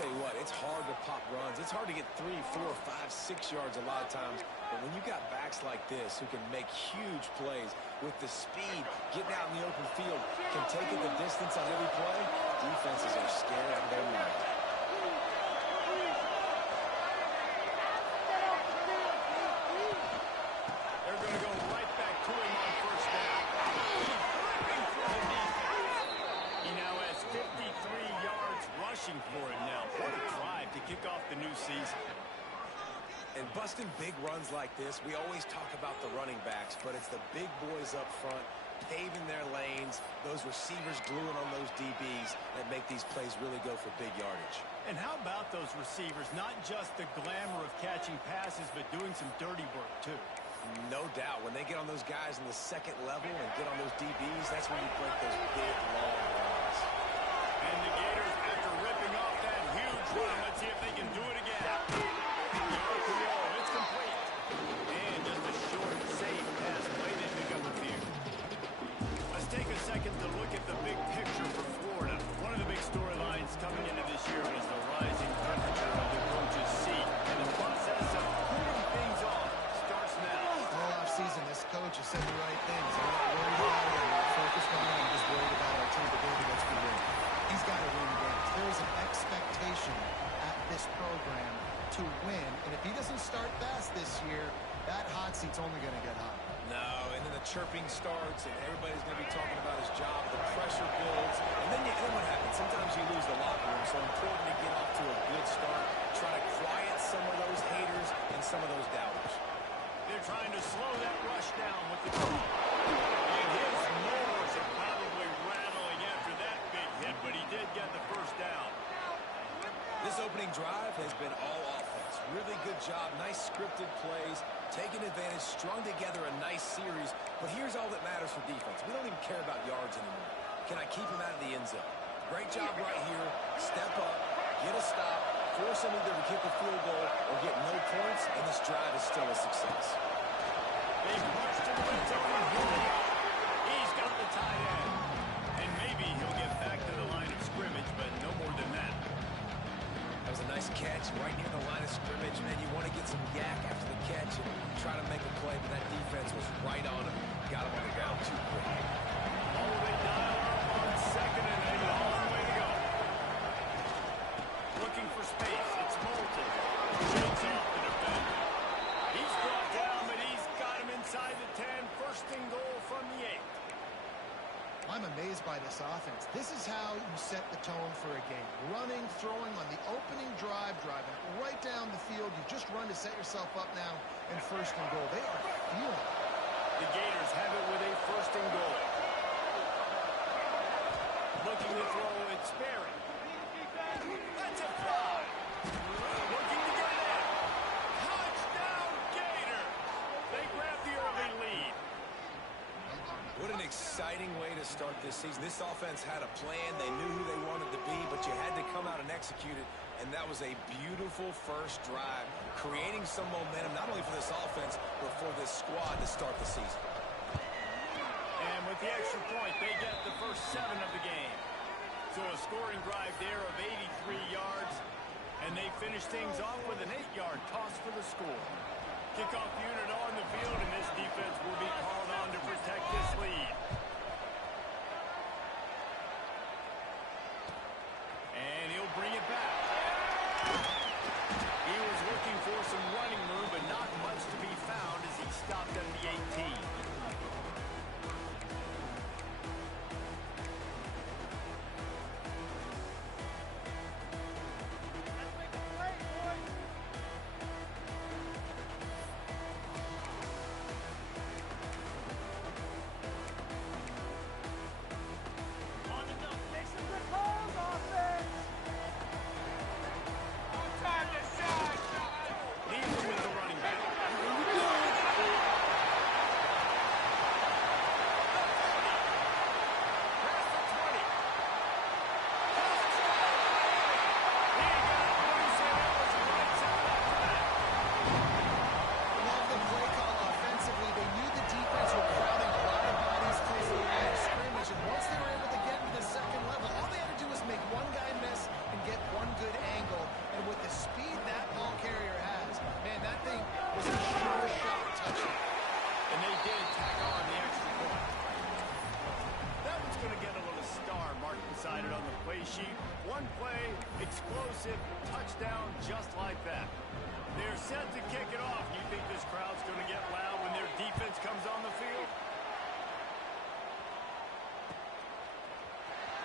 tell you what, it's hard to pop runs. It's hard to get 3, 4, 5, 6 yards a lot of times. But when you got backs like this who can make huge plays with the speed, getting out in the open field, can take it the distance on every play, defenses are scared out of their mind. They're going to go right back to him on first down. Ripping through the defense. He now has 53 yards rushing for him now. What a drive to kick off the new season. And busting big runs like this, we always talk about the running backs, but it's the big boys up front, paving their lanes, those receivers gluing on those DBs that make these plays really go for big yardage. And how about those receivers? Not just the glamour of catching passes, but doing some dirty work, too. No doubt. When they get on those guys in the second level and get on those DBs, that's when you break those big, long runs. And the Gators, after ripping off that huge run, let's see if they can do it again. It's complete. And just a short, safe pass play. They pick up a few. Let's take a second to look at the big picture for Florida. One of the big storylines coming into this year was the rising temperature of the coach's seat. And the process of cooling things off starts now. All offseason, this coach has said the right things. I'm not worried about it. I'm not focused on it. I'm just worried about our team ability to win. He's got to win games. There is an expectation at this program to win, and if he doesn't start fast this year, that hot seat's only going to get hot. No, and then the chirping starts, and everybody's going to be talking about his job. The pressure builds, and then what happens? Sometimes you lose the locker room, so important to get off to a good start. Try to quiet some of those haters and some of those doubters. They're trying to slow that rush down with the draw. And his motors are probably rattling after that big hit, but he did get the first down. This opening drive has been all offense. Really good job, nice scripted plays, taking advantage, strung together a nice series. But here's all that matters for defense. We don't even care about yards anymore. Can I keep him out of the end zone? Great job right here. Step up, get a stop, force him either to kick a field goal or get no points, and this drive is still a success. They march to the red zone and Julio. He's got the tight end. And maybe he'll get back to the line of scrimmage, but no more than that. That was a nice catch right near the line of scrimmage. Man, you want to get some yak after the catch and try to make a play, but that defense was right on him. Got him on the ground too quick. Oh, they dial up on second and a long way to go. Looking for space. It's Moulton. Shakes off the defender. He's brought down, but he's got him inside the 10. First and goal from the 8. I'm amazed by this offense. This is how you set the tone for a game. Running, throwing on the opening drive, driving right down the field. You just run to set yourself up now in first and goal. They are feeling it. The Gators have it with a first and goal. Looking to throw, it's Sperry. That's a fly. Looking to get it. Touchdown, Gators. They grab the early lead. What an exciting way to start this season. This offense had a plan. They knew who they wanted to be, but you had to come out and execute it. And that was a beautiful first drive, creating some momentum, not only for this offense, but for this squad to start the season. And with the extra point, they get the first 7 of the game. So a scoring drive there of 83 yards. And they finish things off with an 8-yard toss for the score. Kickoff unit on the field, and this defense will be called on to protect this lead. And he'll bring it back. He was looking for some running room, but not much to be found as he stopped at the 18. One play, explosive, touchdown just like that. They're set to kick it off. You think this crowd's going to get loud when their defense comes on the field?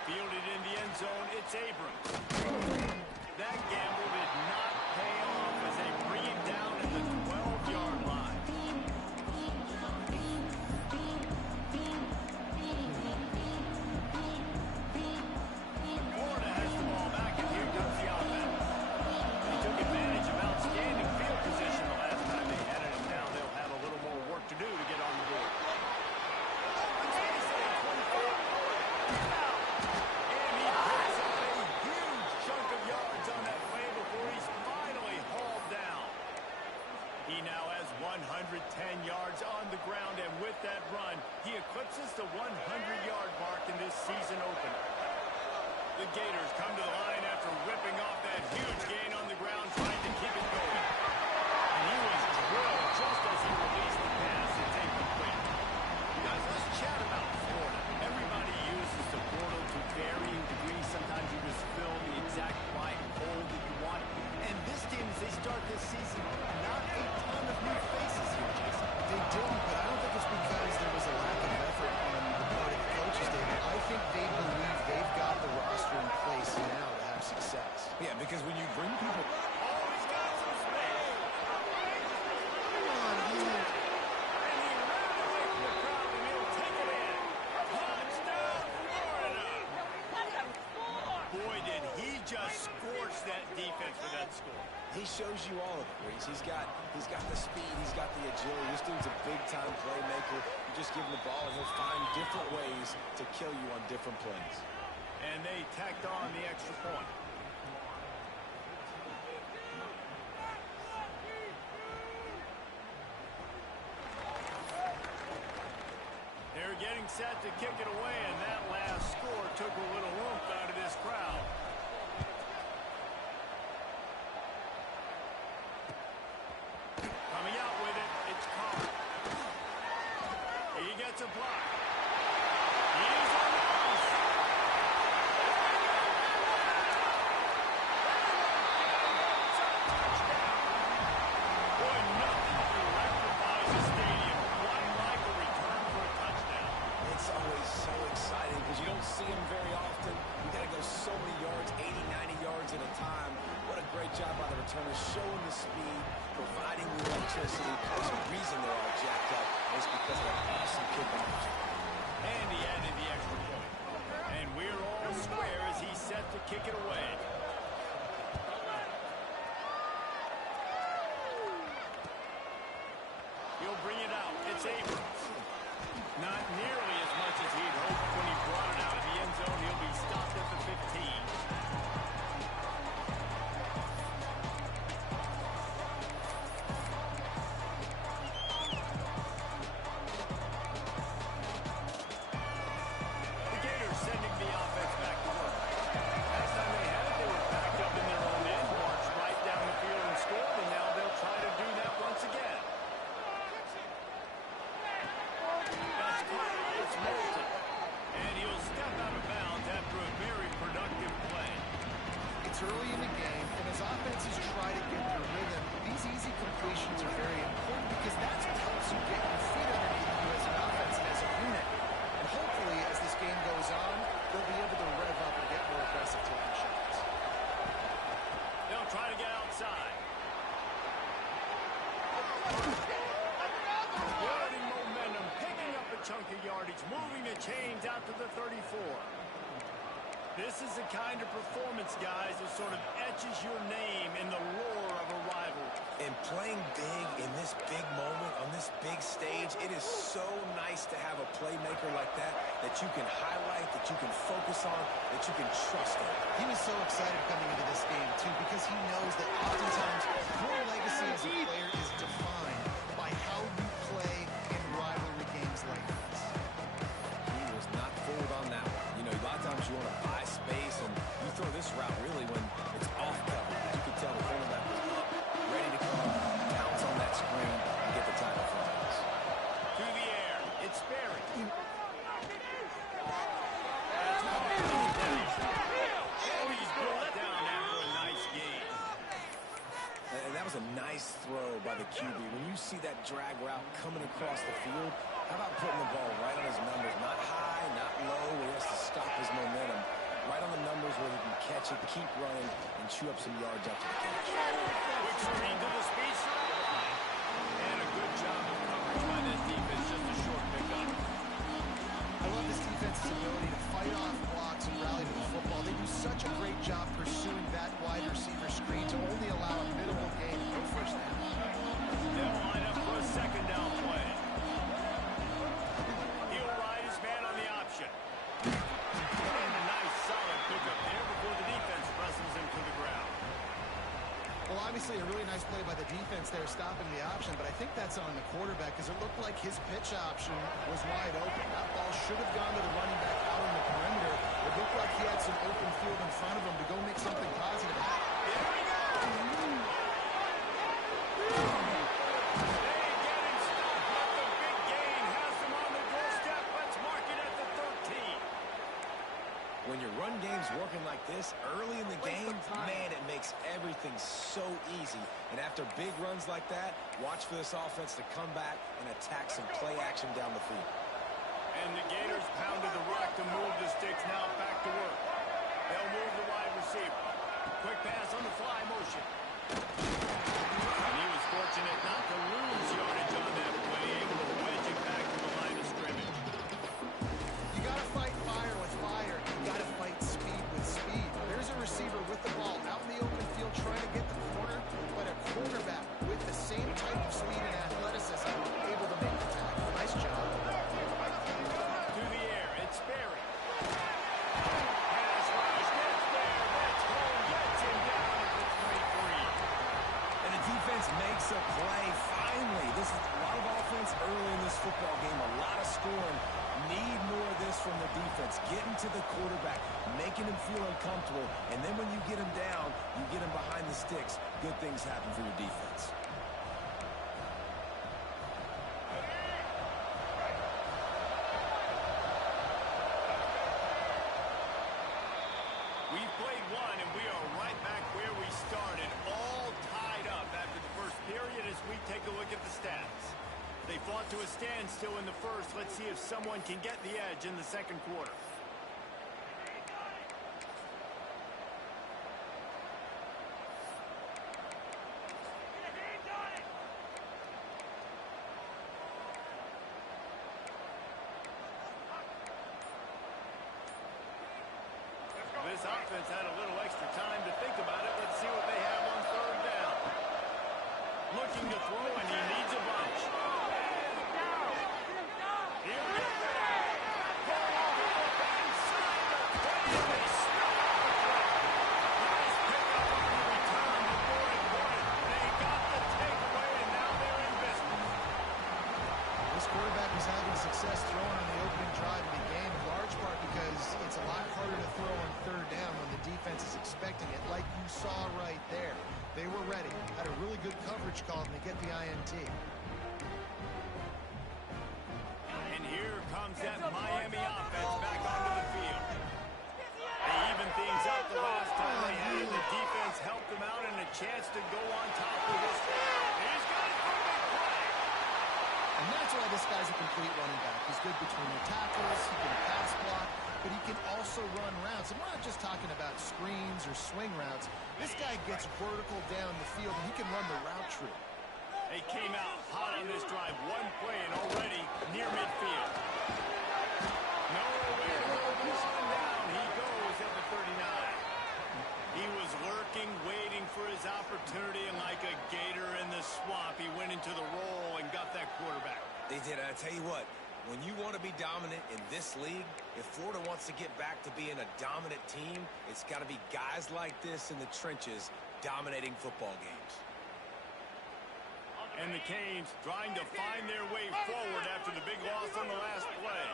Fielded in the end zone, it's Abrams. That gamble did not pay off as they bring him down at the 12-yard line. Florida has the ball back, and here comes the offense. They took advantage of outstanding field position the last time they had it, and now they'll have a little more work to do to get on the board. He now has 110 yards on the ground, and with that run, he eclipses the 100-yard mark in this season opener. The Gators come to the line after ripping off that huge gain on the ground, trying to keep it going. And he was drilled just as he released the pass. It's incomplete. Guys, let's chat about Florida. Everybody uses the portal to varying degrees. Sometimes you just fill the exact right hole that you want. And this team, as they start this season, not a ton of new faces here, Jason. They didn't, but I don't think it's because there was a lack of effort on the part of the coaches, David. I think they believe they've got the roster in place now to have success. Yeah, because when you bring people... Oh, he's got some space. Come on, dude. And he ran away from the crowd, and he'll take it in. Touchdown, Florida. Boy, did he just scorch that defense with that score. He shows you all of it, Reese. He's got the speed, he's got the agility. This dude's a big-time playmaker. You just give him the ball, and he'll find different ways to kill you on different plays. And they tacked on the extra point. They're getting set to kick it away, and that last score took a little oomph out of this crowd. Coming out with it, it's Carr. He gets a block. He's on the base. Boy, nothing electrifies the stadium quite like a return for a touchdown. It's always so exciting because you don't see him very often. You got to go so many yards, 80, 90 yards at a time. What a great job by the returners, showing the speed, providing the electricity. There's a reason they're all jacked up, and it's because of that awesome kickoff. And he added the extra point. And we're all square as he's set to kick it away. He'll bring it out. It's Abrams. Not nearly as much as he'd hoped when he brought it out of the end zone. He'll be stopped at the 15. The Gators sending the offense back to work. Last time they had it, they were backed up in their own end, marched right down the field and scored, and now they'll try to do that once again. That's caught. It's Moulton. And he'll step out of bounds after a very productive play. It's early in the game, and as offenses try to get their rhythm, these easy completions are very important because that's what helps you get your feet underneath you as an offense and as a unit. And hopefully, as this game goes on, they'll be able to rev up and get more aggressive taking shots. They'll try to get outside. Building momentum, picking up a chunk of yardage, moving the chains out to the 34. This is the kind of performance, guys, that sort of etches your name in the lore of a rival. And playing big in this big moment, on this big stage, it is so nice to have a playmaker like that you can highlight, that you can focus on, that you can trust in. He was so excited coming into this game, too, because he knows that oftentimes your legacy as a player is defined by how you play in rivalry games like this. He was not fooled on that one. You know, a lot of times you want to buy space, and you throw this route really when it's off cover. You can tell the cornerback was up, ready to come, pounce on that screen, and get the tackle for us. To the air, it's Sperry. And he's Nice throw by the QB. When you see that drag route coming across the field, how about putting the ball right on his numbers? Not high, not low, where he has to stop his momentum. Right on the numbers where he can catch it, keep running, and chew up some yards after the catch. Quick screen to the speed sideline. And a good job of coverage by this defense. Just a short pickup. I love this defense's ability to fight off blocks and rally to the football. They do such a great job pursuing that wide receiver screen to only allow a minimal gain and go first down. They'll line up for a second down play. He'll ride his man on the option. And a nice solid pickup there before the defense presses him to the ground. Well, obviously a really nice play by the defense there stopping the option, but I think that's on the quarterback because it looked like his pitch option was wide open. That ball should have gone to the running back out on the perimeter. It looked like he had some open field in front of him to go make something positive happen. Here we go! They get him stopped, but the big gain has him on the doorstep. Let's mark it at the 13. When your run game's working like this early in the game, man, it makes everything so easy. And after big runs like that, watch for this offense to come back and attack some play action down the field. And the Gators pounded the rock to move the sticks. Now back to work. They'll move the wide receiver. Quick pass on the fly motion. And he was fortunate not to lose yardage on that play, able to wedge it back to the line of scrimmage. You got to fight fire with fire. You got to fight speed with speed. There's a receiver with the ball out in the open field trying to get the corner, but a quarterback with the same type of speed and athleticism able to make the tackle. Nice job. To the air, it's Berry. Pass rush, gets there, that's home, gets him down at the 23. And the defense makes a play. Finally, this is a lot of offense early in this football game, a lot of scoring. Need more of this from the defense. Getting to the quarterback, making him feel uncomfortable, and then when you get him down, you get him behind the sticks. Good things happen for your defense. We've played one, and we are right back where we started, all tied up after the first period as we take a look at the stats. They fought to a standstill in the first. Let's see if someone can get the edge in the second quarter. This offense had a little extra time to think about it. Let's see what they have on third down. Looking to throw, and he needs a bunch. Here we go. Pull over the inside the 20. They snap out the play. Nice pickup on the return. The more important. They got the takeaway, and now they're in business. This quarterback was having success throwing on the opening drive of the game, in large part because it's a lot harder to throw on third down when the defense is expecting it, like you saw right there. They were ready, had a really good coverage call, and they get the INT. And here comes that Miami offense back onto the field. They evened things out the last time they had it. The defense helped them out and a chance to go on top of this. He's got it for a big play. And that's why this guy's a complete running back. He's good between the tackles, he can pass block, but he can also run routes. And we're not just talking about screens or swing routes. This guy gets vertical down the field, and he can run the route tree. They came out hot on this drive. One play and already near midfield. Nowhere to go but on down. He goes at the 39. He was lurking, waiting for his opportunity, and like a gator in the swamp, he went into the roll and got that quarterback. They did. I tell you what, when you want to be dominant in this league, if Florida wants to get back to being a dominant team, it's got to be guys like this in the trenches dominating football games. And the Canes trying to find their way forward after the big loss on the last play.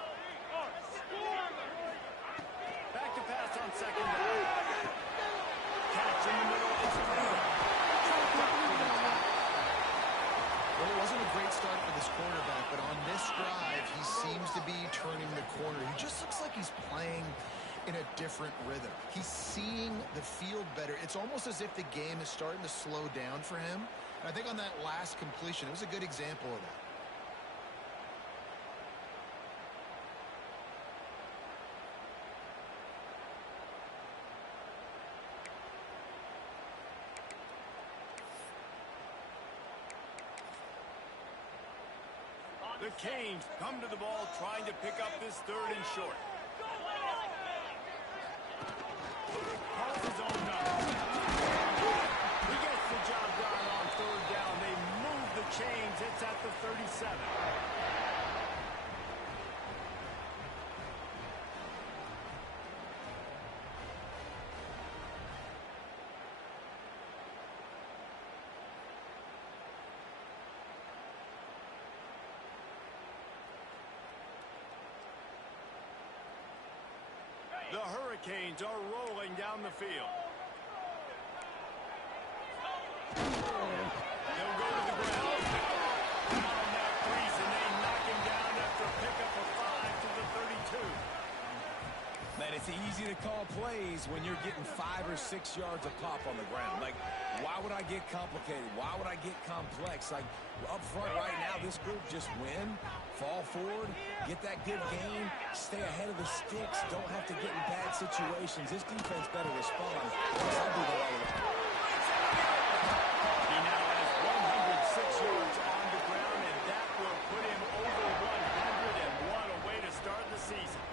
Back to pass on second down. Catch in the middle. It's Well, it wasn't a great start for this quarterback, but on this drive, he seems to be turning the corner. He just looks like he's playing in a different rhythm. He's seeing the field better. It's almost as if the game is starting to slow down for him, I think on that last completion, it was a good example of that. The Canes come to the ball trying to pick up this 3rd and short. Calls his own number. He gets the job done on 3rd down. They move the chains. It's at the 37. The Hurricanes are rolling down the field. They'll go to the ground. On that crease, and they knock him down after a pickup of 5 to the 32. Man, it's easy to call plays when you're getting 5 or 6 yards of pop on the ground. Like, why would I get complicated? Why would I get complex? Like, up front right now, this group just win, fall forward, get that good game, stay ahead of the sticks, don't have to get in bad situations. This defense better respond. I'll do that all around. He now has 106 yards on the ground, and that will put him over 100, and what a way to start the season.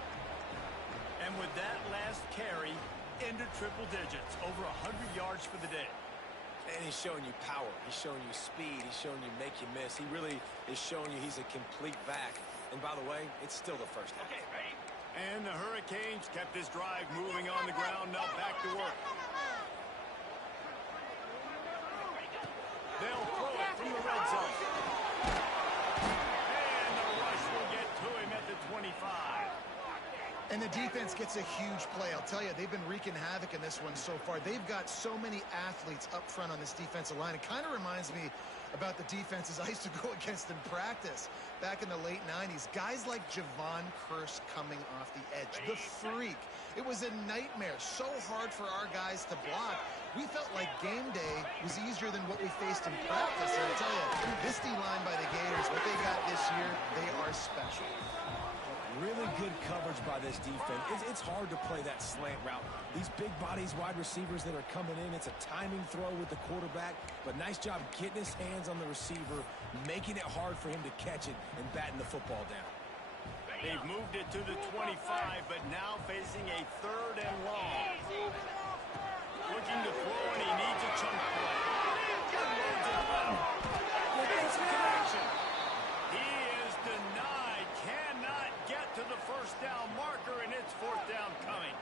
And with that last carry, into triple digits, over 100 yards for the day. And he's showing you power. He's showing you speed. He's showing you make you miss. He really is showing you he's a complete back. And by the way, it's still the first half. And the Hurricanes kept this drive moving on the ground. Now back to work. They'll throw it from the red zone. And the rush will get to him at the 25. And the defense gets a huge play. I'll tell you, they've been wreaking havoc in this one so far. They've got so many athletes up front on this defensive line. It kind of reminds me about the defenses I used to go against in practice back in the late 90s. Guys like Javon Curse coming off the edge. The Freak. It was a nightmare. So hard for our guys to block. We felt like game day was easier than what we faced in practice. And I tell you, this D-line by the Gators, what they got this year, they are special. Really good coverage by this defense. It's hard to play that slant route. These big bodies, wide receivers that are coming in, it's a timing throw with the quarterback, but nice job getting his hands on the receiver, making it hard for him to catch it and batting the football down. They've moved it to the 25, but now facing a 3rd and long. Looking to throw, and he needs a chunk play. Loads it well. Gets a connection. He is denied. Cannot get to the 1st down marker, and it's 4th down coming.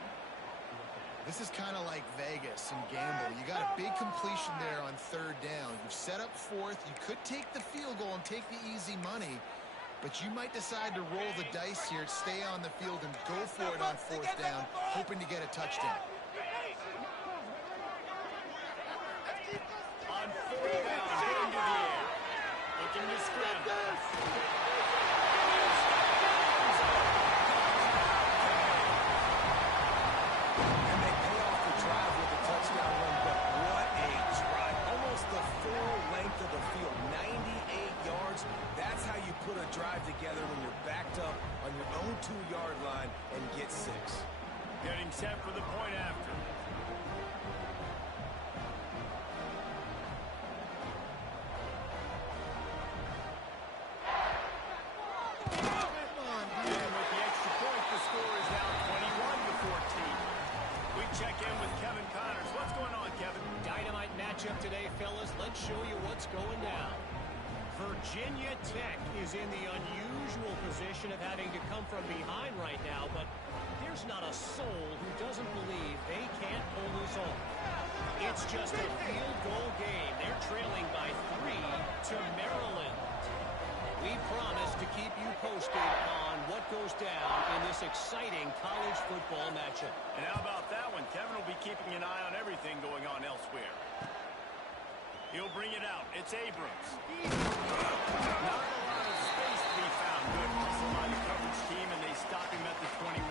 This is kind of like Vegas and gamble. You got a big completion there on 3rd down. You've set up 4th. You could take the field goal and take the easy money, but you might decide to roll the dice here, stay on the field, and go for it on 4th down, hoping to get a touchdown. On 4th down, going to the air. Looking to scramble. Drive together when you're backed up on your own 2-yard line and get 6. Getting set for the point after. And with the extra point, the score is now 21-14. We check in with Kevin Connors. What's going on, Kevin? Dynamite matchup today, fellas. Let's show you what's going down. Virginia Tech is in the unusual position of having to come from behind right now, but there's not a soul who doesn't believe they can't pull this off. It's just a field goal game. They're trailing by 3 to Maryland. We promise to keep you posted on what goes down in this exciting college football matchup. And how about that one? Kevin will be keeping an eye on everything going on elsewhere. He'll bring it out. It's Abrams. Not a lot of space to be found. Good hustle by the coverage team, and they stop him at the 21.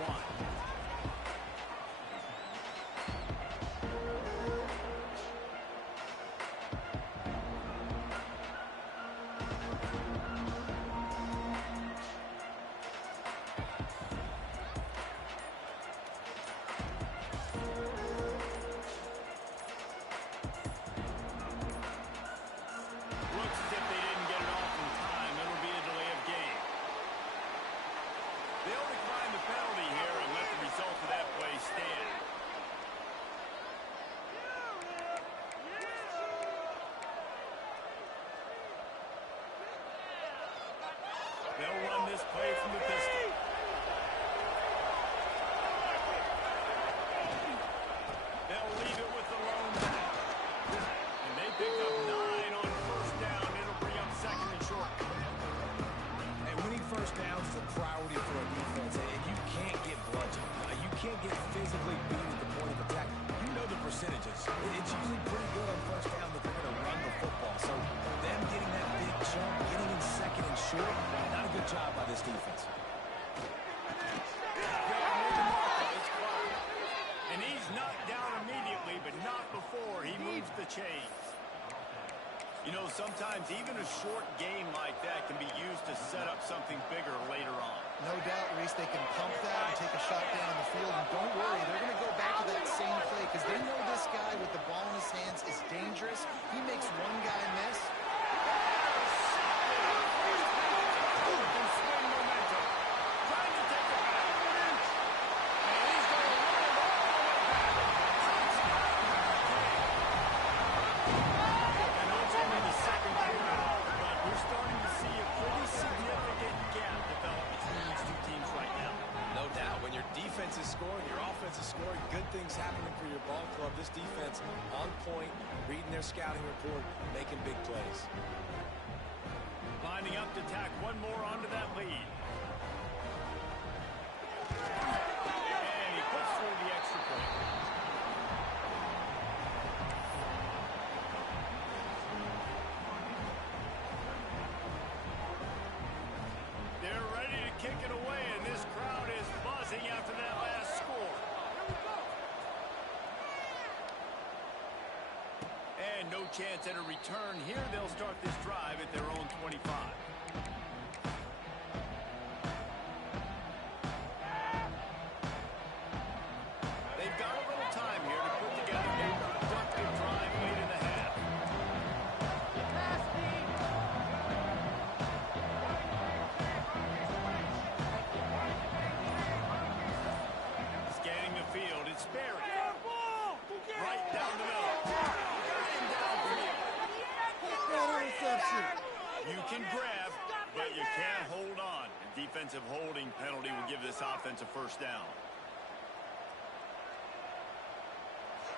this defense. And he's knocked down immediately, but not before he moves the chains. You know, sometimes even a short game like that can be used to set up something bigger later on. No doubt, Reese, they can pump that and take a shot down the field. And don't worry, they're going to go back to that same play because they know this guy with the ball in his hands is dangerous. He makes one guy miss. Is scoring, your offense is scoring, good things happening for your ball club. This defense on point, reading their scouting report, making big plays. Lining up to tack one more onto that lead. And he puts through the extra point. They're ready to kick it away, and this crowd is buzzing after that last score. And no chance at a return here. They'll start this drive at their own 25. They've got a little time here to put together a productive drive late in the half. Scanning the field, it's Barry. Right down the middle. You can grab, but you can't hold on. A defensive holding penalty will give this offense a first down.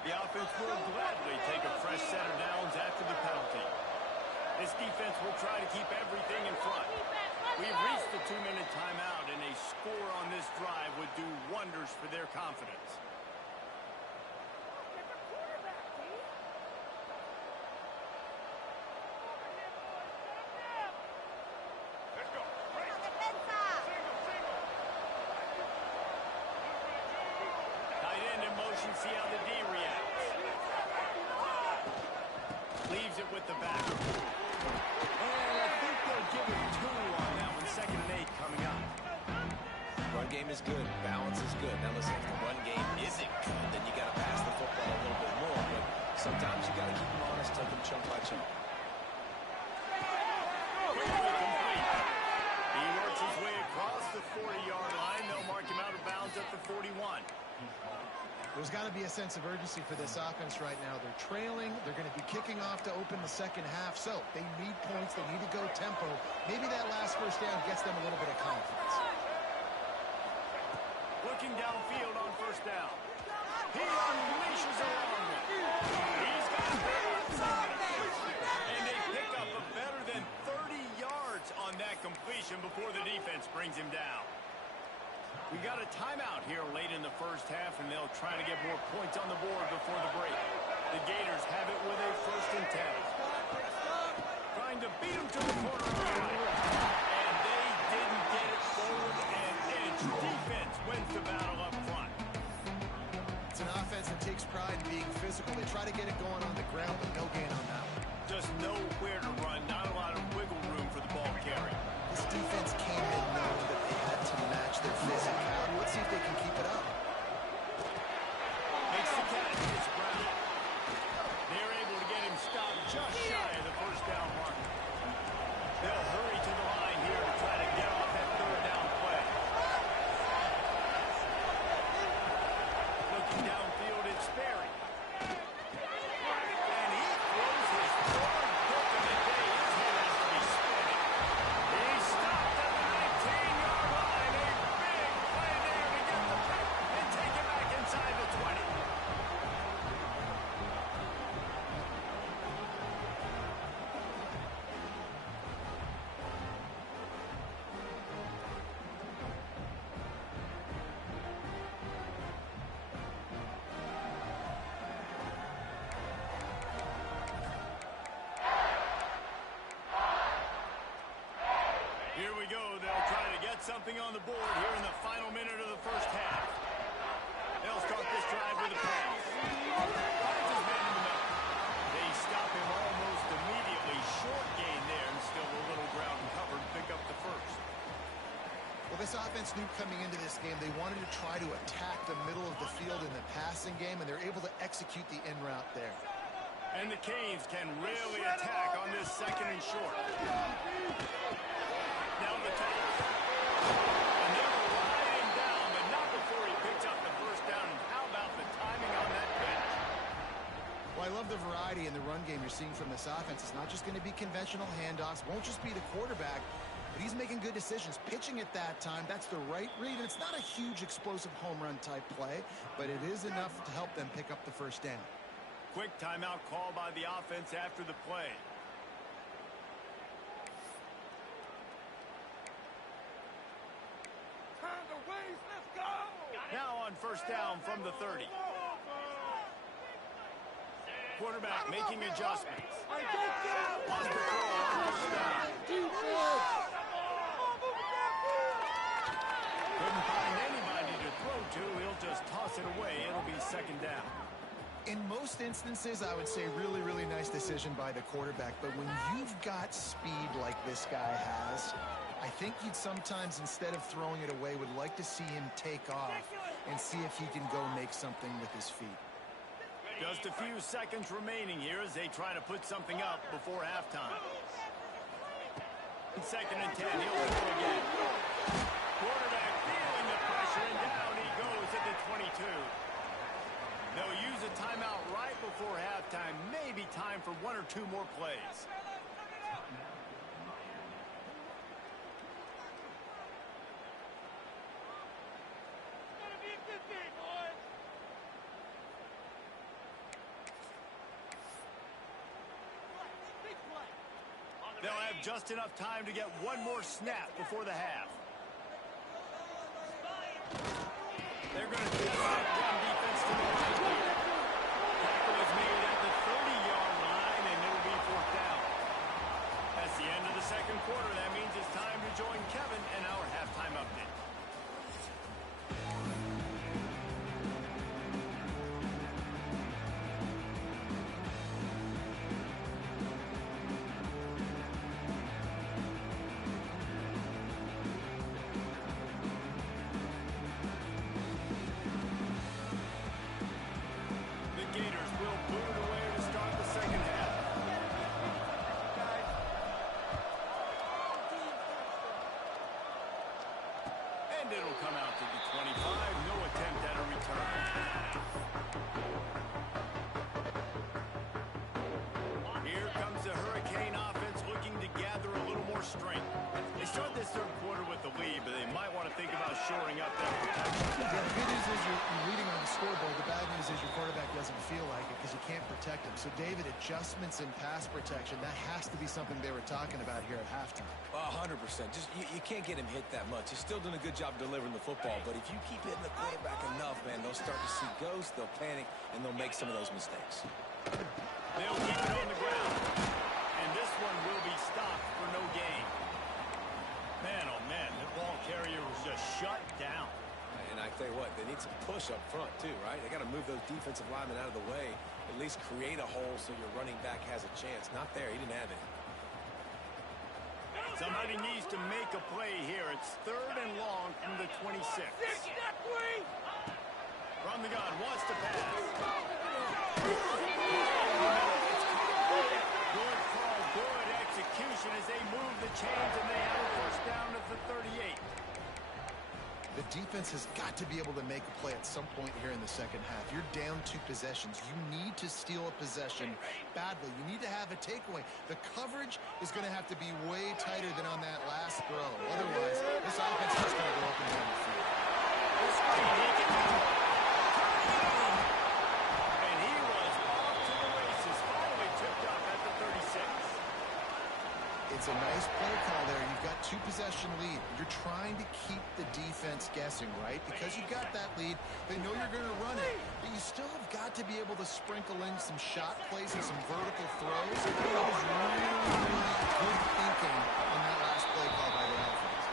The offense will gladly take a fresh set of downs after the penalty. This defense will try to keep everything in front. We've reached the 2-minute timeout, and a score on this drive would do wonders for their confidence. See how the D reacts. Leaves it with the back. And I think they'll give it 2 on that one. 2nd and 8 coming up. Run game is good. Balance is good. Now listen, if the run game isn't good, then you got to pass the football a little bit more. But sometimes you got to keep them honest, take them chunk by chunk. Complete. He works his way across the 40-yard line. They'll mark him out of bounds at the 41. There's got to be a sense of urgency for this offense right now. They're trailing. They're going to be kicking off to open the second half. So they need points. They need to go tempo. Maybe that last first down gets them a little bit of confidence. Looking downfield on first down. He unleashes a long one. He's got it. And they pick up a better than 30 yards on that completion before the defense brings him down. We got a timeout here late in the first half, and they'll try to get more points on the board before the break. The Gators have it with a 1st and 10. Trying to beat them to the corner. And they didn't get it forward, and edge defense wins the battle up front. It's an offense that takes pride in being physical. They try to get it going on the ground, but no gain on that one. Just nowhere to run, not a lot of wiggle room for the ball carry. This defense came in knowing that they had to match their physicality. Let's see if they can keep it up. Makes the catch. It's Brown. They're able to get him stopped just shy of the first down marker. They'll hurry to the line here to try to get off that 3rd down play. Looking downfield, it's Sperry. And he throws his 3rd pick of the day. His head has to be spinning. He's stopped at the 19-yard line. A big play there to get the pick. get something on the board here in the final minute of the first half. They'll start this drive with a pass. Finds his man in the middle. They stop him almost immediately. Short gain there, and still a little ground covered. Pick up the first. Well, this offense knew coming into this game they wanted to try to attack the middle of the field in the passing game, and they're able to execute the in route there. And the Canes can really attack on this second and short. Now the toss. And they'll ride him down, but not before he picks up the first down. And how about the timing on that pitch? Well, I love the variety in the run game you're seeing from this offense. It's not just going to be conventional handoffs. Won't just be the quarterback, but he's making good decisions. Pitching at that time, that's the right read. And it's not a huge explosive home run type play, but it is enough to help them pick up the first down. Quick timeout call by the offense after the play. Now on first down from the 30. Quarterback making adjustments. Wants to throw on first down. Couldn't find anybody to throw to. He'll just toss it away. It'll be second down. In most instances, I would say really, really nice decision by the quarterback. But when you've got speed like this guy has, I think you'd sometimes, instead of throwing it away, would like to see him take off and see if he can go make something with his feet. Just a few seconds remaining here as they try to put something up before halftime. Second and 10, he'll throw again. Quarterback feeling the pressure, and down he goes at the 22. They'll use a timeout right before halftime. Maybe time for one or two more plays. They'll have just enough time to get one more snap before the half. They're going to test that run defense to the right here. Tackle is made at the 30-yard line, and it'll be fourth down. That's the end of the second quarter. That means it's time to join Kevin and our halftime update. It'll come out to the 25. No attempt at a return. Here comes the Hurricane offense looking to gather a little more strength. They start this third quarter with the lead, but they might want to think about shoring up that protection. Yeah, the good news is you're leading on the scoreboard. The bad news is your quarterback doesn't feel like it because you can't protect him. So, David, adjustments in pass protection, that has to be something they were talking about here at halftime. 100%. Just you can't get him hit that much. He's still doing a good job delivering the football, but if you keep hitting the quarterback enough, man, they'll start to see ghosts, they'll panic, and they'll make some of those mistakes. They'll keep it on the ground, and this one will be stopped for no gain. Man, oh man, the ball carrier was just shut down. And I tell you what, they need some push up front too, right? They got to move those defensive linemen out of the way, at least create a hole so your running back has a chance. Not there, he didn't have it. Somebody needs to make a play here. It's third and long from the 26. From the gun, wants to pass. Good call, good execution as they move the chains, and they have a first down at the 38. The defense has got to be able to make a play at some point here in the second half. You're down 2 possessions. You need to steal a possession badly. You need to have a takeaway. The coverage is going to have to be way tighter than on that last throw. Otherwise, this offense is just going to go up and down the field. And he was off to the races, finally tipped up at the 36. It's a nice play call there. You've got 2 possession lead. You're trying to keep the defense guessing, right? Because you've got that lead, they know you're going to run it. But you still have got to be able to sprinkle in some shot plays and some vertical throws. That was really, really good thinking on that last play call by the offense.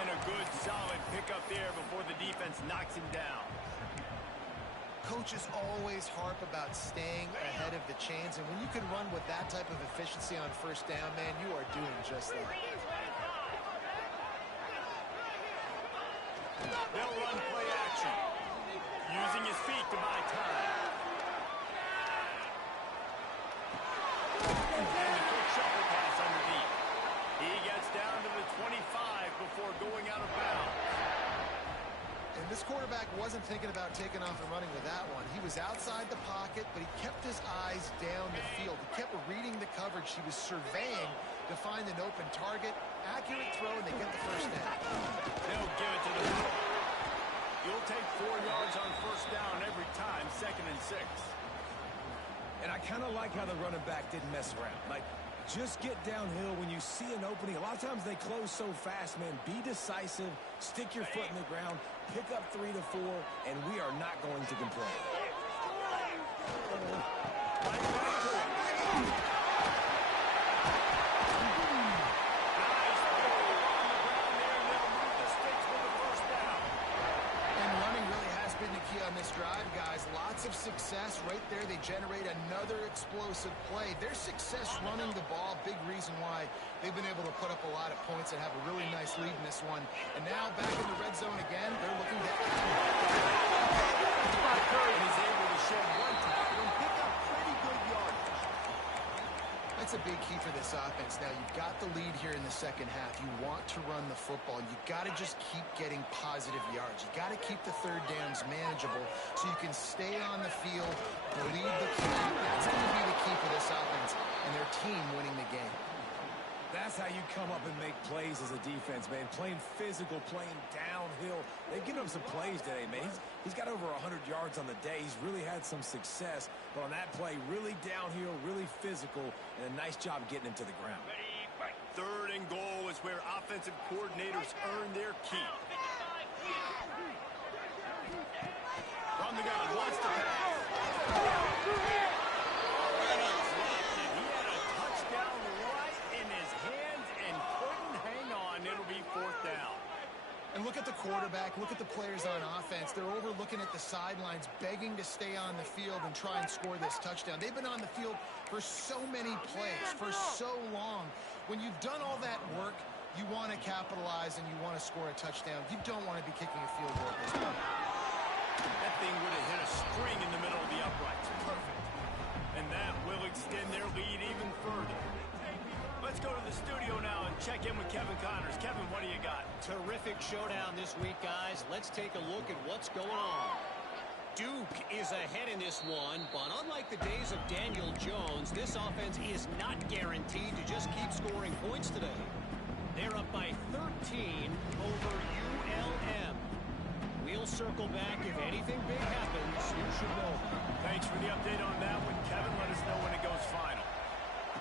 And a there before the defense knocks him down. Coaches always harp about staying ahead of the chains, and when you can run with that type of efficiency on first down, man, you are doing just that. They'll run play action, using his feet to buy time. And the quick shuffle pass underneath. He gets down to the 25 before going out of bounds. And this quarterback wasn't thinking about taking off and running with that one. He was outside the pocket, but he kept his eyes down the field. He kept reading the coverage. He was surveying to find an open target. Accurate throw, and they get the first down. They'll give it to the middle. You'll take 4 yards on first down every time, 2nd and 6. And I kind of like how the running back didn't mess around. Like, just get downhill when you see an opening. A lot of times they close so fast, man. Be decisive, stick your foot in the ground, pick up 3 to 4, and we are not going to complain. On this drive, guys, lots of success right there. They generate another explosive play. Their success running the ball, big reason why they've been able to put up a lot of points and have a really nice lead in this one. And now back in the red zone again, they're looking to Curry is able to shed 1 tackle and pick up pretty good yardage. That's a big key for this offense. Now, you've got the lead here in the second half. You want to run the football. You got to just keep getting positive yards. You got to keep the third downs manageable so you can stay on the field, bleed the clock. That's going to be the key for this offense and their team winning the game. That's how you come up and make plays as a defense, man. Playing physical, playing downhill. They've given him some plays today, man. He's got over 100 yards on the day. He's really had some success. But on that play, really downhill, really physical, and a nice job getting him to the ground. 3rd and goal is where offensive coordinators earn their keep. From the gun, wants to pass. He had a touchdown right in his hands and couldn't hang on. It'll be 4th down. And look at the quarterback, look at the players on offense. They're over looking at the sidelines, begging to stay on the field and try and score this touchdown. They've been on the field for so many plays, for so long. When you've done all that work, you want to capitalize and you want to score a touchdown. You don't want to be kicking a field goal at this point. That thing would have hit a string in the middle of the uprights. Perfect. And that will extend their lead even further. Let's go to the studio now and check in with Kevin Connors. Kevin, what do you got? Terrific showdown this week, guys. Let's take a look at what's going on. Duke is ahead in this one, but unlike the days of Daniel Jones, this offense is not guaranteed to just keep scoring points today. They're up by 13 over ULM. We'll circle back if anything big happens. You should know. Thanks for the update on that one, Kevin. Let us know when it goes final.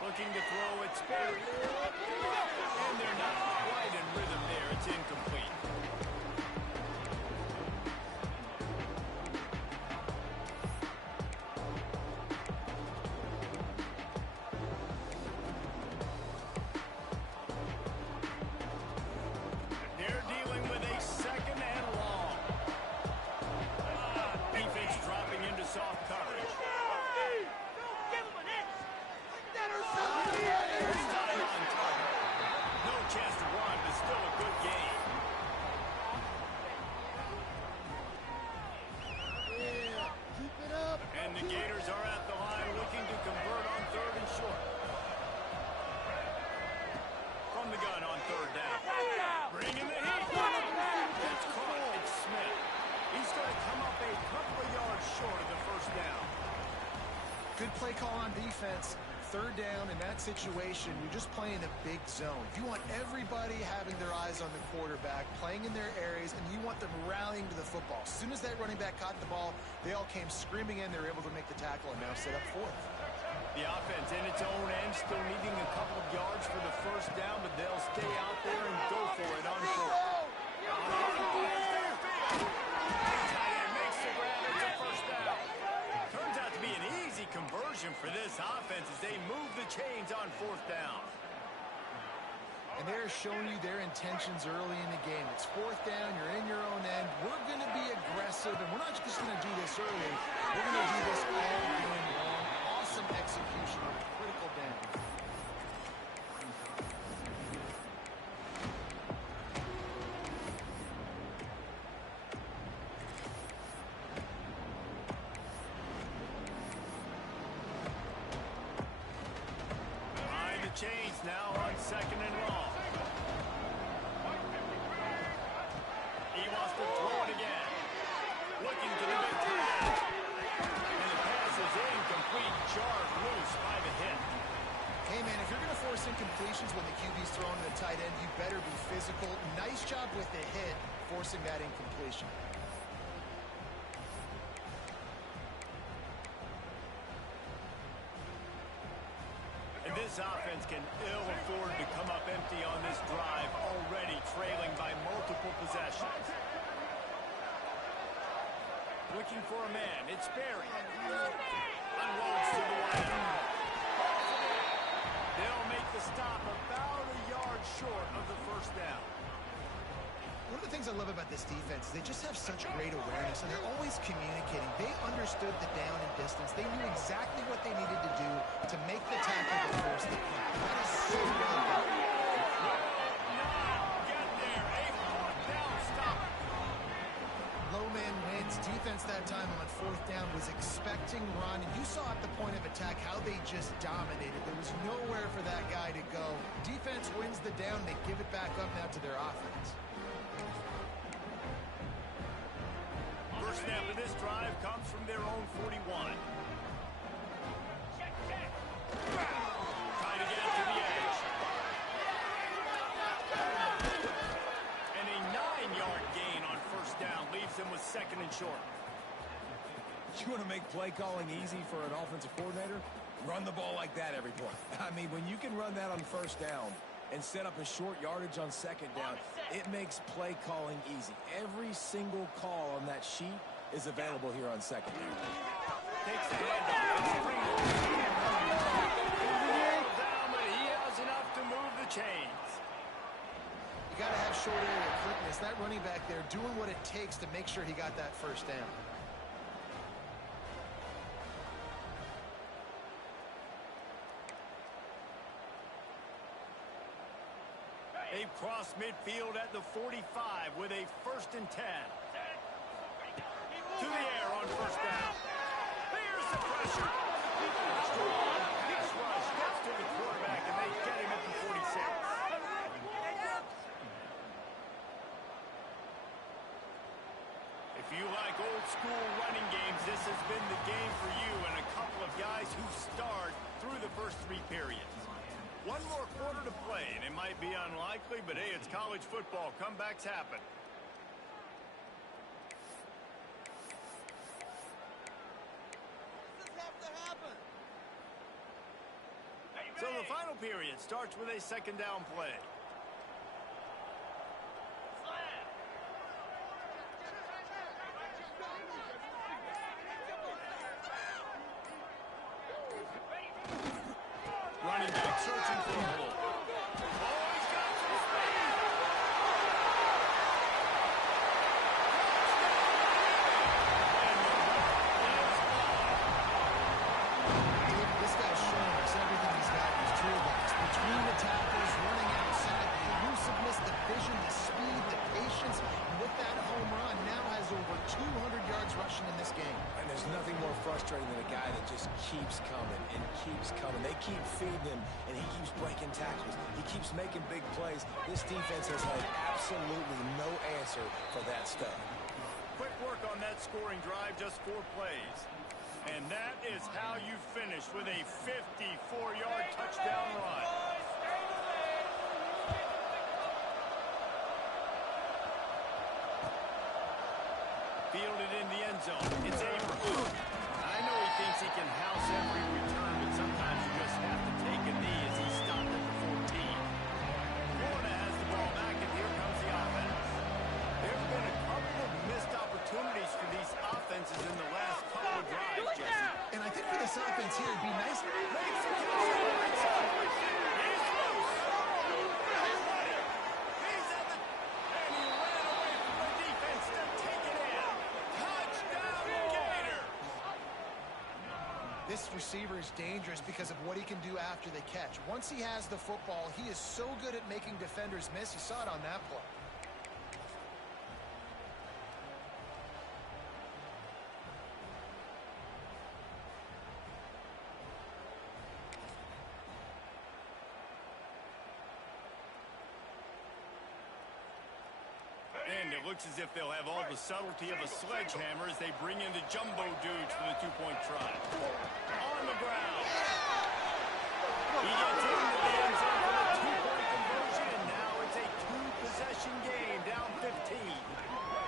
Looking to throw, it's Perry. And they're not quite in rhythm there. It's incomplete. They're dealing with a 2nd and long. Defense dropping into soft coverage. No chance to run, but still a good game. Keep it up. And the Gators are at the line looking to convert on 3rd and short. From the gun on 3rd down. Bringing the heat. That's caught. It's Smith. He's going to come up a couple of yards short of the first down. Good play call on defense. 3rd down in that situation, you're just playing a big zone. You want everybody having their eyes on the quarterback, playing in their areas, and you want them rallying to the football. As soon as that running back caught the ball, they all came screaming in. They were able to make the tackle and now set up 4th. The offense in its own end still needing a couple of yards for the first down, but they'll stay out there and go for it on 4th. Tight end makes the grab. It's a first down. Turns out to be an easy conversion for this offense as they move the chains on 4th down. And they're showing you their intentions early in the game. It's fourth down, you're in your own end. We're going to be aggressive, and we're not just going to do this early. We're going to do this all game long. Awesome execution on a critical down. Chains now on second and long. He wants to throw it again. Looking to the big tight end. And the pass is incomplete. Jarred loose by the hit. Hey, man, if you're going to force incompletions when the QB's throwing to the tight end, you better be physical. Nice job with the hit, forcing that incompletion. This offense can ill afford to come up empty on this drive, already trailing by multiple possessions. Looking for a man. It's Barry. Unloads to the wide. They'll make the stop about a yard short of the first down. One of the things I love about this defense is they just have such great awareness, and they're always communicating. They understood the down and distance. They knew exactly what they needed to do to make the tackle to force the punt. That is so well done. Get there. A fourth down stop. Low man wins. Defense that time on fourth down was expecting run, and you saw at the point of attack how they just dominated. There was nowhere for that guy to go. Defense wins the down. They give it back up now to their offense. First snap of this drive comes from their own 41. Trying to get it to the edge. And a 9-yard gain on first down leaves them with second and short. You want to make play calling easy for an offensive coordinator? Run the ball like that every play. I mean, when you can run that on first down and set up a short yardage on second down, it makes play calling easy. Every single call on that sheet is available here on second down. Takes the handoff. Down, but he has enough to move the chains. You got to have short area quickness. That running back there doing what it takes to make sure he got that first down. They've crossed midfield at the 45 with a 1st and 10. To the air on first down. Here's the pressure. Strong pass rush gets to the quarterback, and they get him at the 46. If you like old school running games, this has been the game for you and a couple of guys who starred through the first 3 periods. One more quarter to play, and it might be unlikely, but hey, it's college football. Comebacks happen. So the final period starts with a second down play. Running back searching for a hole. Oh, he's got some speed. This guy's showing us everything he's got in his toolbox. Between the tackles, running outside, the elusiveness, the vision, the speed, the patience. And with that home run, now has over 200 yards rushing in this game. And there's nothing more frustrating than a guy that just keeps coming and keeps coming. They keep feeding him, and he keeps breaking tackles. He keeps making big plays. This defense has had absolutely no answer for that stuff. Quick work on that scoring drive, just 4 plays. And that is how you finish with a 54-yard touchdown run. Fielded in the end zone. It's Abrams. I know he thinks he can house every return, but sometimes you just have to take a knee as he stopped at the 14. Florida has the ball back, and here comes the offense. There have been a couple of missed opportunities for these offenses in the last couple of drives, Jesse. And I think for this offense here, it'd be nice. Makes the catch on the right side. He's loose. This receiver is dangerous because of what he can do after the catch. Once he has the football, he is so good at making defenders miss. You saw it on that play. And it looks as if they'll have all the subtlety of a sledgehammer as they bring in the jumbo dudes for the two-point try. On the ground. He gets into the end zone for the two-point conversion, and now it's a two-possession game, down 15.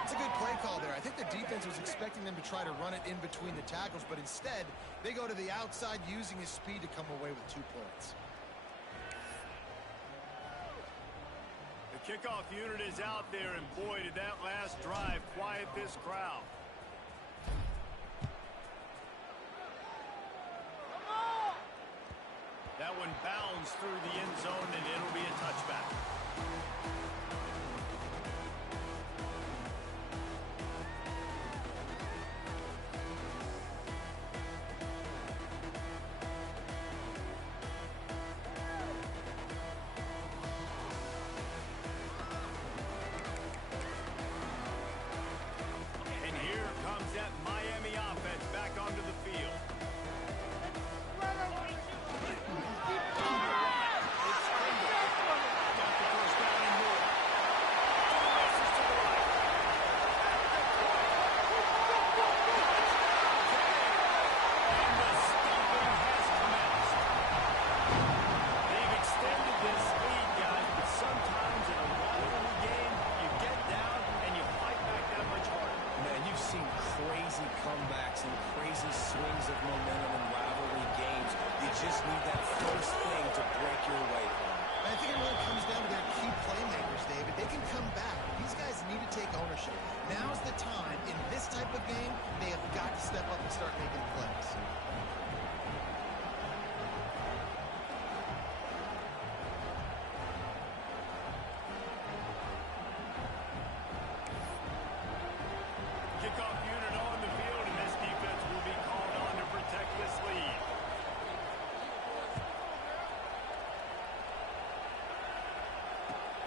It's a good play call there. I think the defense was expecting them to try to run it in between the tackles, but instead, they go to the outside using his speed to come away with 2 points. The kickoff unit is out there, and boy, did that last drive quiet this crowd. That one bounds through the end zone, and it'll be a touchback. And here comes that Miami offense back onto the field. Comebacks and crazy swings of momentum in rivalry games. You just need that first thing to break your way from. And I think it really comes down to their key playmakers, David. They can come back. These guys need to take ownership. Now's the time. In this type of game, they have got to step up and start making plays. Kickoff unit on the field, and this defense will be called on to protect this lead.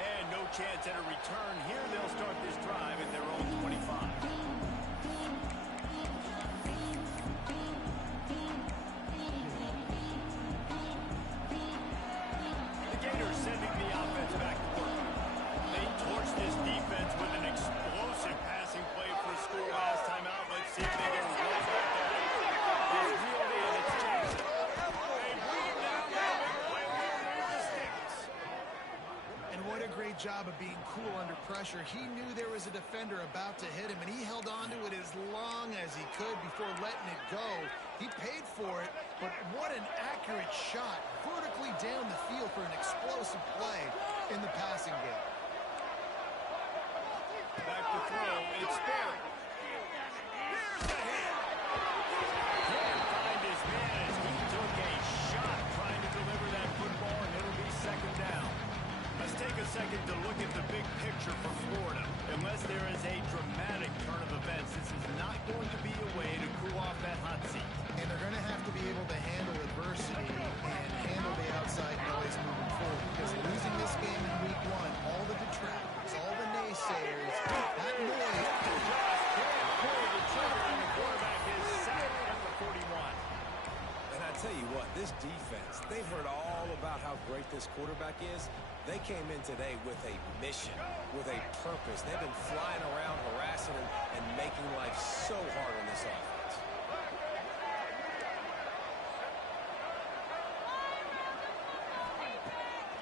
And no chance at a return here. They'll start this drive at their own 25. The Gators sending the offense back to work. They torched this defense with an explosive passing play for a score last time out. Let's see if they can roll back that. It's reeled in. It's Jackson. They bring it down a little bit. Play with the sticks. And what a great job of being cool under pressure. He knew there was a defender about to hit him, and he held on to it as long as he could before letting it go. He paid for it, but what an accurate shot vertically down the field for an explosive play in the passing game. Back to throw. It's Sperry. Here's the hit. Can't find his man as he took a shot trying to deliver that football, and it'll be second down. Let's take a second to look at the big picture for Florida. Unless there is a dramatic turn of events, this is not going to be a way to cool off that hot seat. And they're going to have to be able to handle adversity and handle the outside noise moving forward. Because losing this game in week 1, all the detractors, all the naysayers, that noise. The trigger, and the quarterback is sacked at the 41. And I tell you what, this defense, they've heard all about how great this quarterback is. They came in today with a mission, with a purpose. They've been flying around, harassing him, and making life so hard on this offense.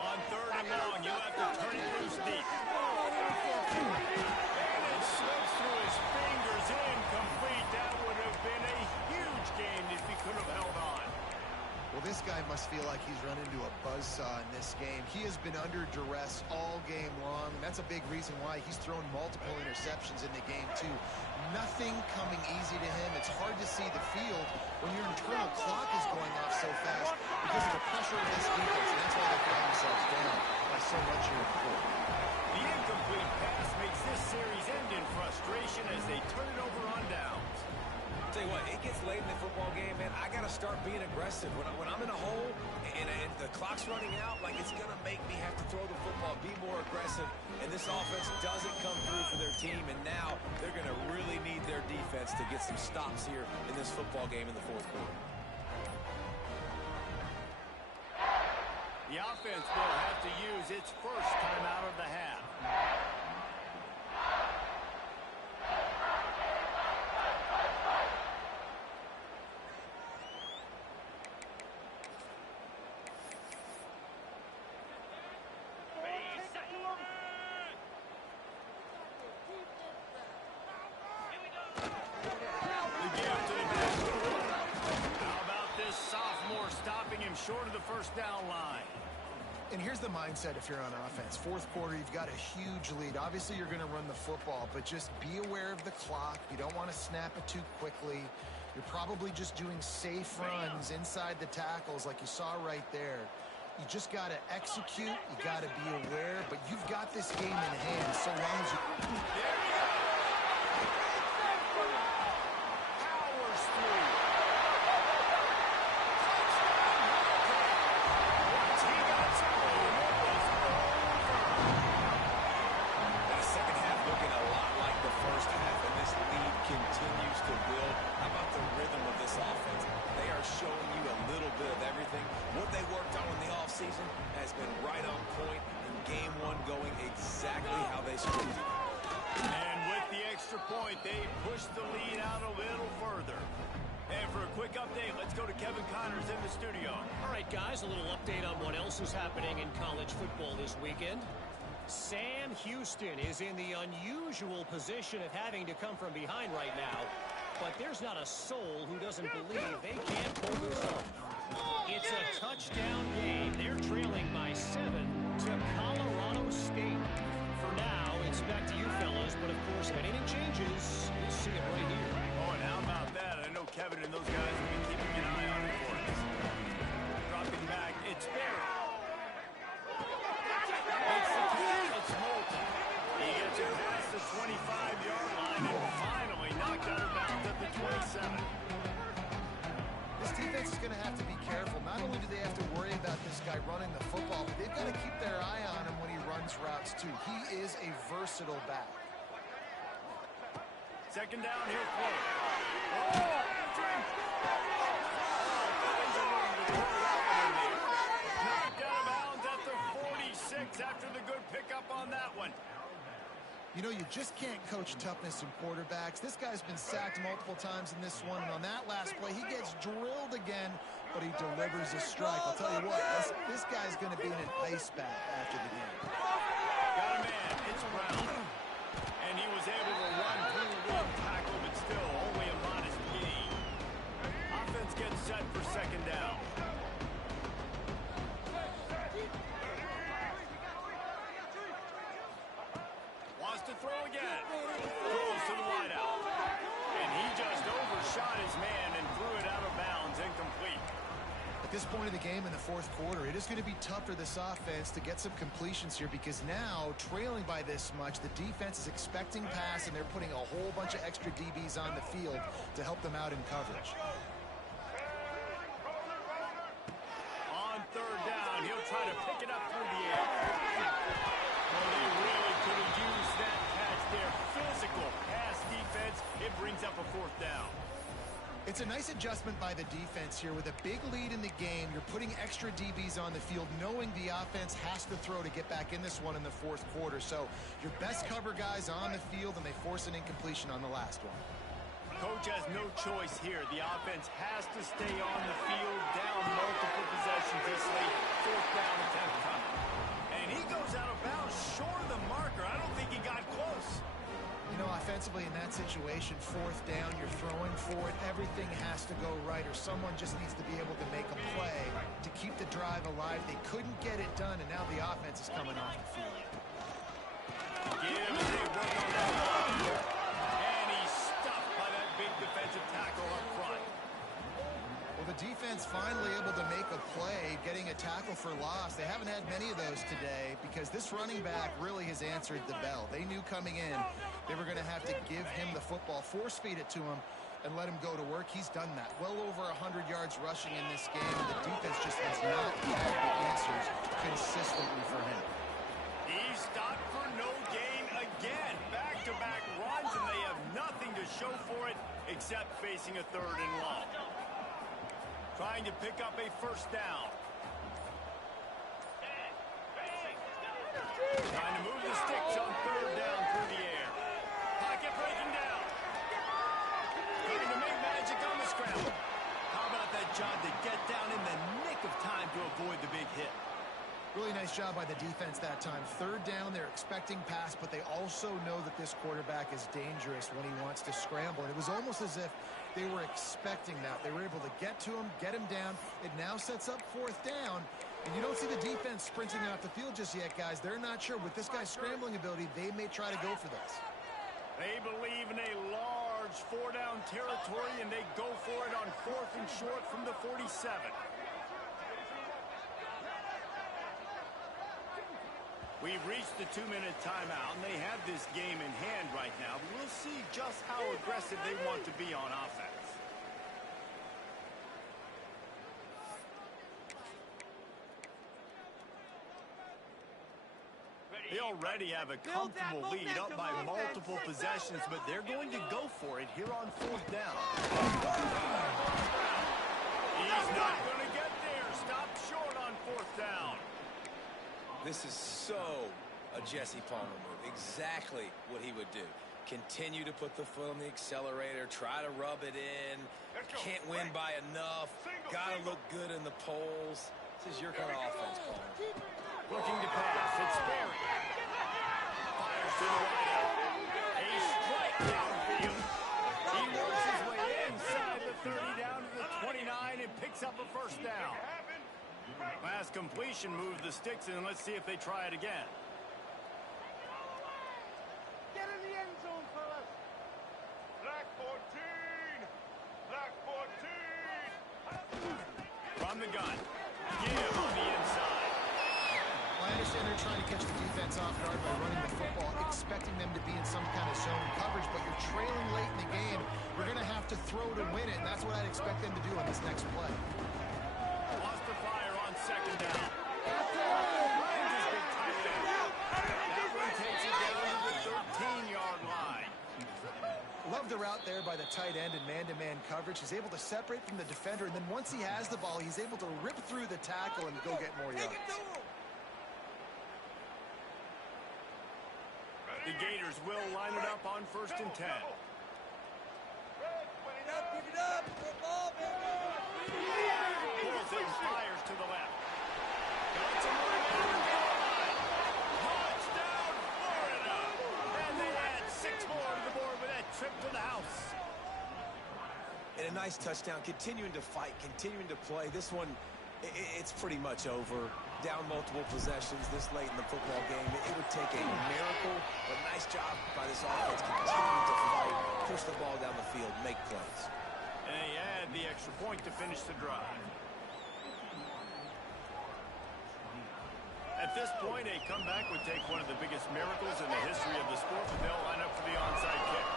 On third and long, you'll have to turn it loose deep. And it slips through his fingers, incomplete. That would have been a huge gain if he could have held on. Well, this guy must feel like he's run into a buzzsaw in this game. He has been under duress all game long, and that's a big reason why he's thrown multiple interceptions in the game, too. Nothing coming easy to him. It's hard to see the field when your internal clock is going off so fast because of the pressure of this defense, and that's why they find themselves down by so much here in the fourth. The incomplete pass makes this series end in frustration as they turn it over on downs. Tell you what, it gets late in the football game, man. I got to start being aggressive. When I'm in a hole and the clock's running out, like, it's going to make me have to throw the football, be more aggressive. And this offense doesn't come through for their team, and now they're going to really need their defense to get some stops here in this football game in the fourth quarter. The offense will have to use its first timeout of the half. Short of the first down line. And here's the mindset if you're on offense. Fourth quarter, you've got a huge lead. Obviously, you're going to run the football, but just be aware of the clock. You don't want to snap it too quickly. You're probably just doing safe runs inside the tackles like you saw right there. You just got to execute. You got to be aware, but you've got this game in hand so long as you... Powers through. Continues to build. How about the rhythm of this offense? They are showing you a little bit of everything. What they worked on in the offseason has been right on point, in game one going exactly how they scripted. And with the extra point, they pushed the lead out a little further. And for a quick update, let's go to Kevin Connors in the studio. All right, guys, a little update on what else is happening in college football this weekend. Sam Houston is in the unusual position of having to come from behind right now, but there's not a soul who doesn't believe they can't pull this off. It's a touchdown game. They're trailing by 7 to Colorado State. For now, it's back to you fellas, but of course, if anything changes, you'll see it right here. Oh, and how about that? I know Kevin and those guys have been keeping an eye on it for us. Dropping back, it's Barry. It's Moulton. He gets it past the 25-yard line and finally knocked out of bounds at the 27. This defense is going to have to be careful. Not only do they have to worry about this guy running the football, but they've got to keep their eye on him when he runs routes, too. He is a versatile back. Second down, he'll throw. Oh, after him. Knocked out of bounds at the 46 after the good pickup on that one. You know, you just can't coach toughness in quarterbacks. This guy's been sacked multiple times in this one, and on that last play, he gets drilled again, but he delivers a strike. I'll tell you what, this guy's going to be in an ice bath after the game. Got a man, it's Brown. And he was able to run through one tackle, but still only a modest gain. Offense gets set for second down. To throw again. Throws to the wideout. And he just overshot his man and threw it out of bounds, incomplete. At this point of the game in the fourth quarter, it is going to be tough for this offense to get some completions here because now, trailing by this much, the defense is expecting pass and they're putting a whole bunch of extra DBs on the field to help them out in coverage. On third down, he'll try to pick it up through the air. Well, they really could have used that catch there. Physical pass defense. It brings up a fourth down. It's a nice adjustment by the defense here. With a big lead in the game, you're putting extra DBs on the field, knowing the offense has to throw to get back in this one in the fourth quarter. So your best cover guys on the field, and they force an incompletion on the last one. Coach has no choice here. The offense has to stay on the field, down multiple possessions this late. Fourth down attempt coming. And he goes out of bounds short of the marker. I don't think he got close. You know, offensively in that situation, fourth down, you're throwing for it. Everything has to go right, or someone just needs to be able to make a play to keep the drive alive. They couldn't get it done, and now the offense is coming off the field. Give him a big work on that ball. And he's stuffed by that big defensive tackle up front. Well, the defense finally able to make a play, getting a tackle for loss. They haven't had many of those today because this running back really has answered the bell. They knew coming in they were going to have to give him the football, force feed it to him, and let him go to work. He's done that. Well over 100 yards rushing in this game, and the defense just has not had the answers consistently for him. He's stopped for no gain again. Back-to-back runs, and they have nothing to show for it except facing a 3rd and long. Trying to pick up a 1st down. Trying to move the sticks on 3rd down through the air. Pocket breaking down. Trying to make magic on the scramble. How about that job to get down in the nick of time to avoid the big hit? Really nice job by the defense that time. 3rd down, they're expecting pass, but they also know that this quarterback is dangerous when he wants to scramble. And it was almost as if they were expecting that. They were able to get to him, get him down. It now sets up 4th down. And you don't see the defense sprinting out the field just yet, guys. They're not sure. With this guy's scrambling ability, they may try to go for this. They believe in a large 4-down territory, and they go for it on 4th and short from the 47. We've reached the 2-minute timeout, and they have this game in hand right now. But we'll see just how aggressive they want to be on offense. They already have a comfortable lead up by multiple possessions, but they're going to go for it here on 4th down. He's not going to get there. Stop short on 4th down. This is so a Jesse Palmer move. Exactly what he would do. Continue to put the foot on the accelerator, try to rub it in. Can't win by enough. Gotta look good in the polls. This is your kind of offense, Palmer. Looking to pass. It's Sperry. Fires to the right out. A strike downfield. He works his way inside the 30 down to the 29 and picks up a 1st down. Last completion moved the sticks, and let's see if they try it again. Get in the end zone, fellas. Black 14. Black 14. From the gun. Give on the inside. Well, I understand they're trying to catch the defense off guard by running the football, expecting them to be in some kind of zone coverage, but you're trailing late in the game. You're going to have to throw to win it, and that's what I'd expect them to do on this next play. Lost the fire on 2nd down. Ryan's his big tight end. That one takes it down to the 13-yard line. Love the route there by the tight end in man-to-man coverage. He's able to separate from the defender, and then once he has the ball, he's able to rip through the tackle and go get more yards. The Gators will line it up on 1st and 10. Pulls it and fires to the left. Got some touchdown, Florida! And they add 6 more to the board with that trip to the house. And a nice touchdown, continuing to fight, continuing to play. This one, it's pretty much over. Down multiple possessions this late in the football game. It would take a miracle, but nice job by this offense continuing to fight, push the ball down the field, make plays. And they add the extra point to finish the drive. At this point, a comeback would take one of the biggest miracles in the history of the sport, but they'll line up for the onside kick.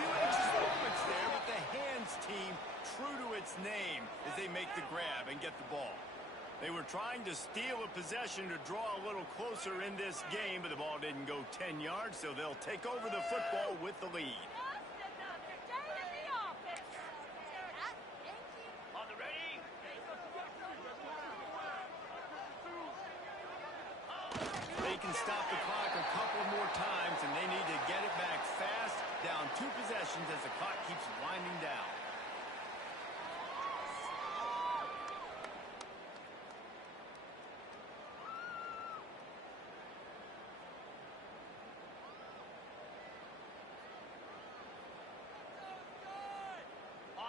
Few anxious moments there, but the hands team true to its name as they make the grab and get the ball. They were trying to steal a possession to draw a little closer in this game, but the ball didn't go 10 yards, so they'll take over the football with the lead. On the ready. They can stop the clock a couple more times, and they need to get it back fast, down 2 possessions as the clock keeps winding down.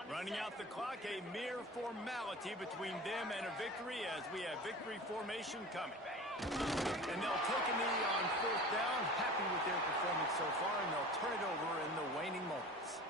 Running out the clock, a mere formality between them and a victory as we have victory formation coming. And they'll take a knee on 4th down, happy with their performance so far, and they'll turn it over in the waning moments.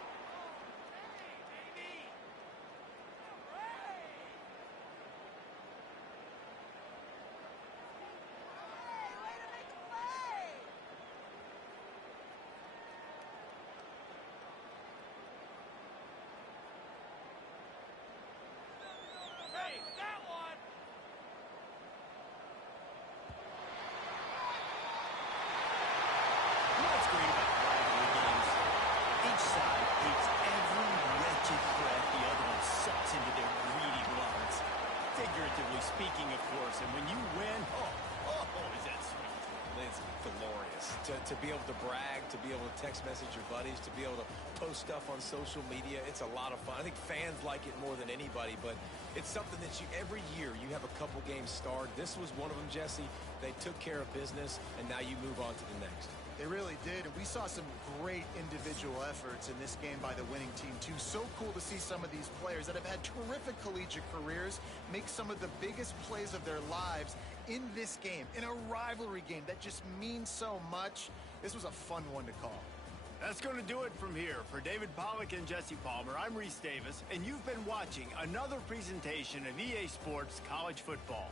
to be able to brag, to be able to text message your buddies, to be able to post stuff on social media. It's a lot of fun. I think fans like it more than anybody, but it's something that every year you have a couple games starred. This was one of them, Jesse. They took care of business, and now you move on to the next. They really did, and we saw some great individual efforts in this game by the winning team, too. So cool to see some of these players that have had terrific collegiate careers make some of the biggest plays of their lives in this game, in a rivalry game that just means so much. This was a fun one to call. That's going to do it from here. For David Pollack and Jesse Palmer, I'm Reese Davis, and you've been watching another presentation of EA Sports College Football.